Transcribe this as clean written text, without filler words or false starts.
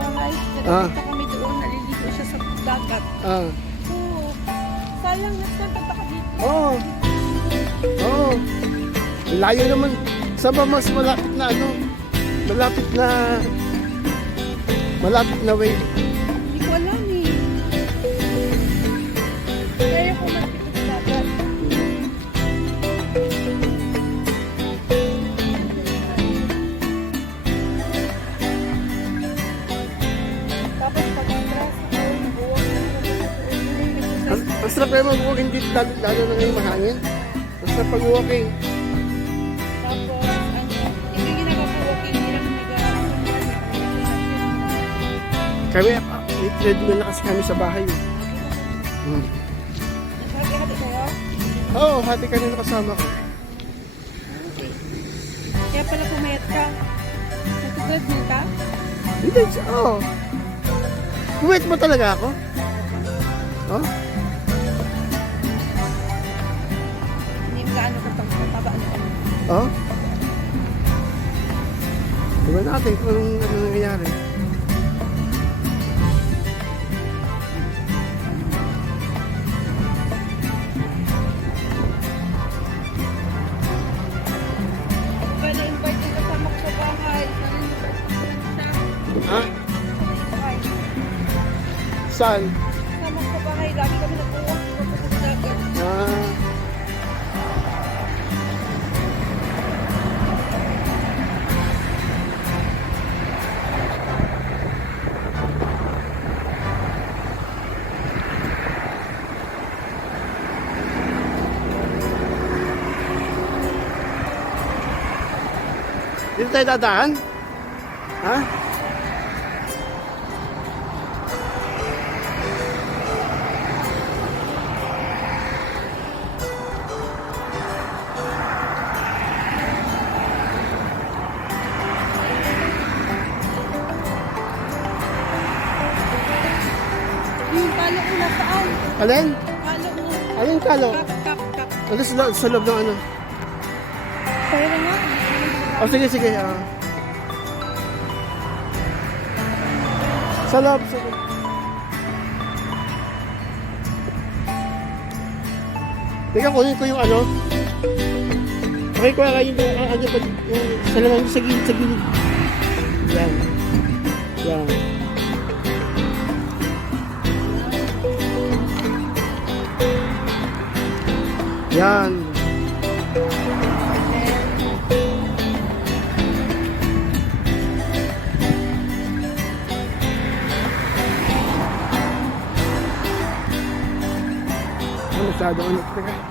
bahay. Ah. Nagpunta kami doon, naliligo siya sa dagat. So, sayang nagpunta ka dito. Oo. Oo. Layo naman. Saan ba mas malapit na ano? Malapit na way. Hindi ko alam eh. Kaya ko malapit sa dagat. Tapos pag-atras, buwag na Ang sarap kayo mag-walking dito, lalo na ngayong mahangin. Ang sarap pag-walking. Tapos, hindi ginagawa-walking, hindi lang Kami, may treadmill na kasi kami sa bahay. Hati-hati kayo? Oo, hati kami nakasama ko. Okay. Kaya pala pumayat ka. Nagtutread mo ka? Hindi, oo. Wait mo talaga ako? Oh? Hindi mo gaano kataba ano. Oh? Diba natin kung ano nangyayari? Pwede invite yung kasama ko sa bahay. Ha? Saan? Kasama ko sa bahay. Lagi kami nag-uwak. Pagpunta sa dagat. Ah. Dito tayo dadaan? Ha? Yung palo ko nasaan? Alin? Palo mo. Alin kalo? Kak. Ano sa loob ng ano? Pwede nga. Oh, sige. Sa loob. Teka, kunin ko yung ano. Okay, kuha ka yung salaman sa gilid. Yan. Yan. Masyado ano. Teka.